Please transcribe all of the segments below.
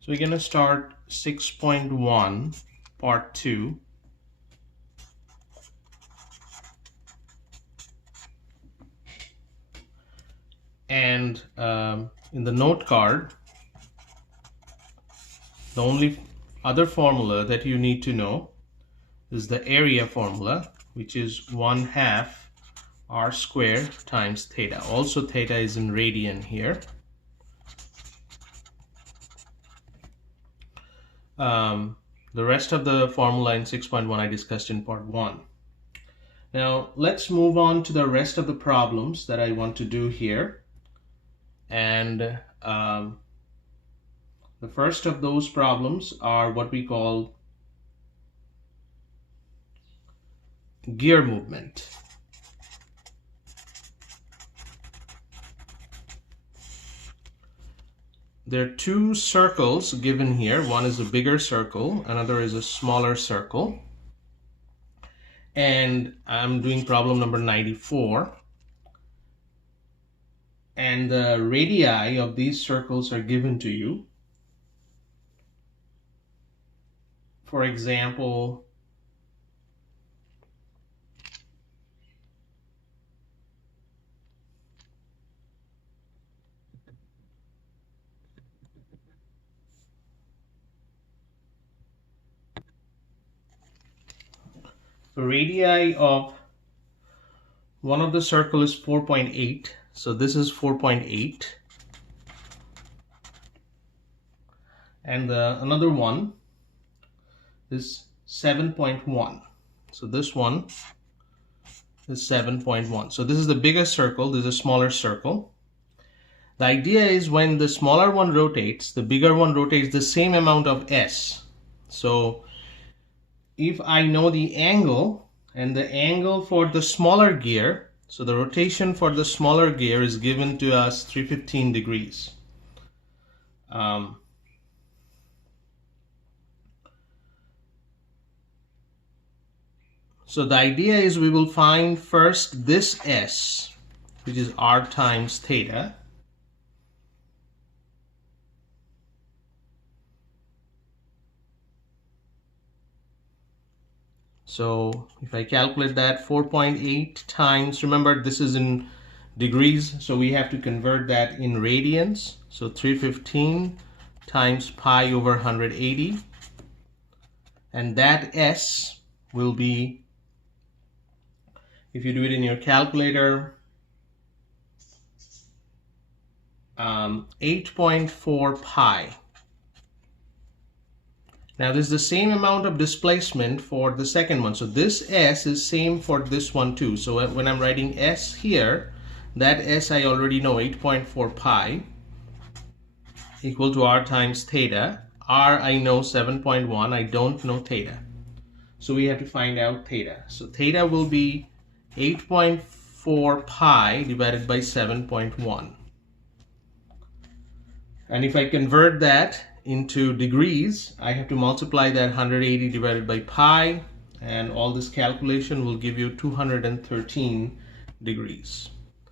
So we're going to start 6.1 part 2. And in the note card, the only other formula that you need to know is the area formula, which is 1/2 r squared times theta. Also theta is in radian here. The rest of the formula in 6.1 I discussed in part 1. Now let's move on to the rest of the problems that I want to do here. And the first of those problems are what we call gear movement. There are two circles given here. One is a bigger circle, another is a smaller circle. And I'm doing problem number 94. And the radii of these circles are given to you. For example, the radii of one of the circle is 4.8. So this is 4.8. And another one is 7.1. So this one is 7.1. So this is the biggest circle, this is a smaller circle. The idea is when the smaller one rotates, the bigger one rotates the same amount of s. So if I know the angle, and the angle for the smaller gear, so the rotation for the smaller gear is given to us 315 degrees. So the idea is we will find first this s, which is r times theta. So if I calculate that, 4.8 times, remember this is in degrees, so we have to convert that in radians. So 315 times pi over 180. And that s will be, if you do it in your calculator, 8.4 pi. Now this is the same amount of displacement for the second one. So this s is same for this one too. So when I'm writing s here, that s I already know, 8.4 pi equal to r times theta. R I know 7.1, I don't know theta. So we have to find out theta. So theta will be 8.4 pi divided by 7.1. And if I convert that into degrees, I have to multiply that 180 divided by pi, and all this calculation will give you 213 degrees.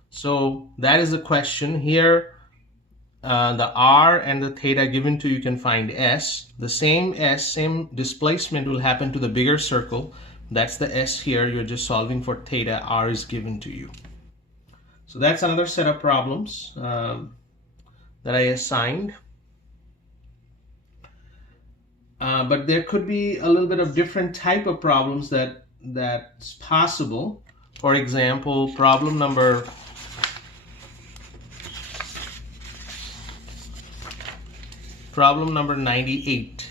So that is the question here. The r and the theta given to you can find s. The same s, same displacement will happen to the bigger circle. That's the s here. You're just solving for theta. R is given to you. So that's another set of problems that I assigned. But there could be a little bit of different type of problems that's possible. For example, problem number 98.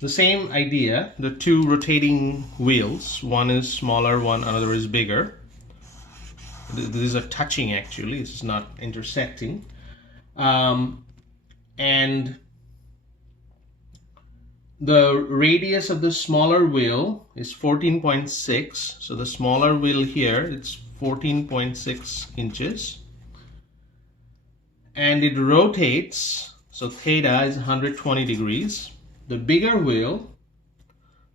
The same idea, the two rotating wheels, one is smaller, another is bigger. These are touching actually, this is not intersecting. And the radius of the smaller wheel is 14.6. So the smaller wheel here, it's 14.6 inches. And it rotates, so theta is 120 degrees. The bigger wheel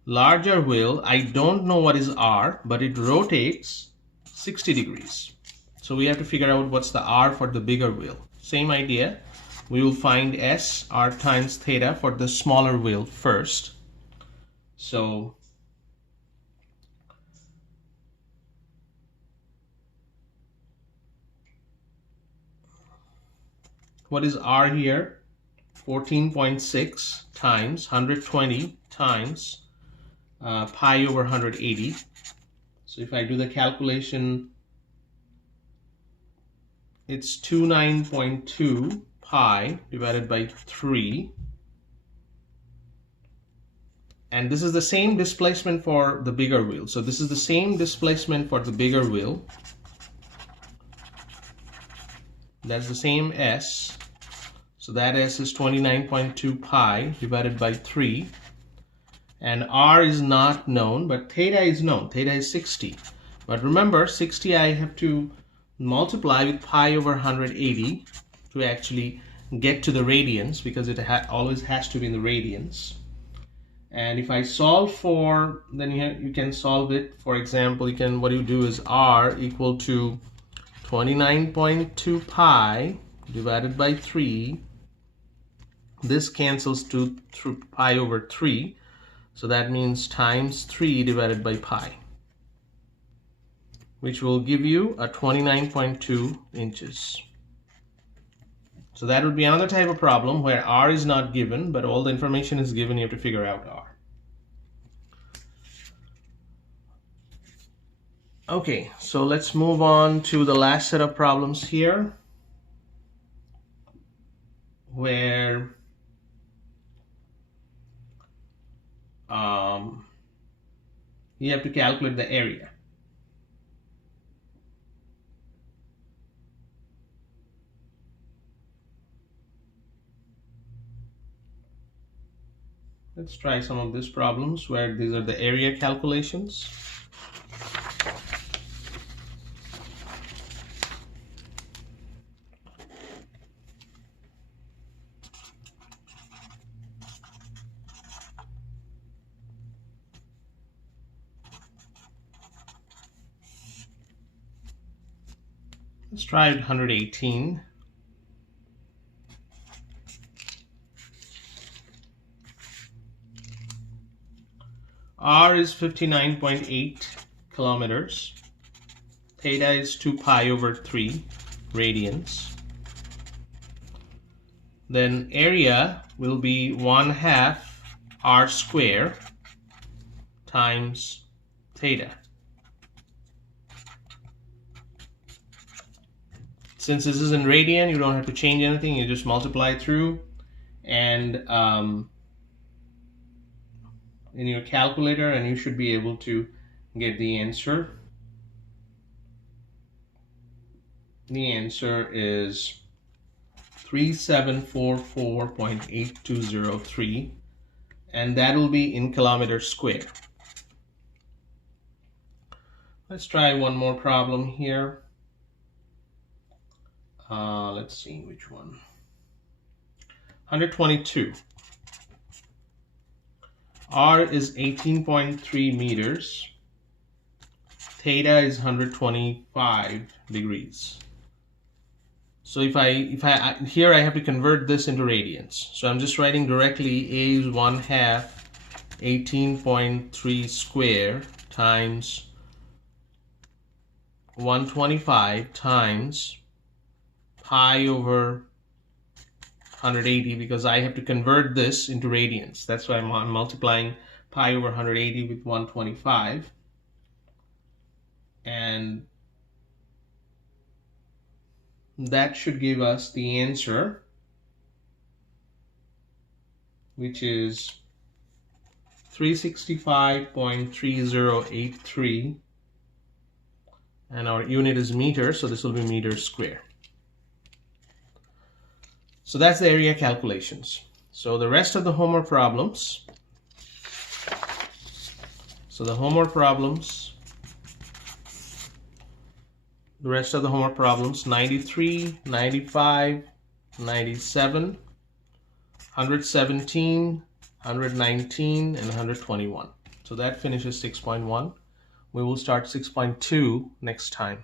larger wheel, I don't know what is R, but it rotates 60 degrees. So we have to figure out what's the R for the bigger wheel. Same idea. We will find S, R times theta for the smaller wheel first. So what is R here? 14.6 times 120 times pi over 180. So if I do the calculation, it's 29.2 pi divided by 3. And this is the same displacement for the bigger wheel. So this is the same displacement for the bigger wheel. That's the same S. So that S is 29.2 pi divided by 3. And R is not known, but theta is known. Theta is 60. But remember, 60 I have to multiply with pi over 180 to actually get to the radians, because it always has to be in the radians. And if I solve for, then you can solve it. For example, what you do is R equal to 29.2 pi divided by 3. This cancels through pi over 3. So that means times 3 divided by pi, which will give you a 29.2 inches. So that would be another type of problem where R is not given, but all the information is given. You have to figure out R. Okay, so let's move on to the last set of problems here, where you have to calculate the area. Let's try some of these problems where these are the area calculations. Let's try 118. R is 59.8 kilometers. Theta is 2 pi over 3 radians. Then area will be 1/2 R square times theta. Since this is in radian, you don't have to change anything. You just multiply through, and in your calculator, and you should be able to get the answer. The answer is 3744.8203, and that will be in kilometers square. Let's try one more problem here. Let's see which one. 122. R is 18.3 meters. Theta is 125 degrees. So if I here I have to convert this into radians. So I'm just writing directly A is 1/2 18.3 square times 125 times pi over 180, because I have to convert this into radians. That's why I'm multiplying pi over 180 with 125. And that should give us the answer, which is 365.3083. And our unit is meter, so this will be meters square. So that's the area calculations. So the rest of the homework problems. The rest of the homework problems, 93, 95, 97, 117, 119, and 121. So that finishes 6.1. We will start 6.2 next time.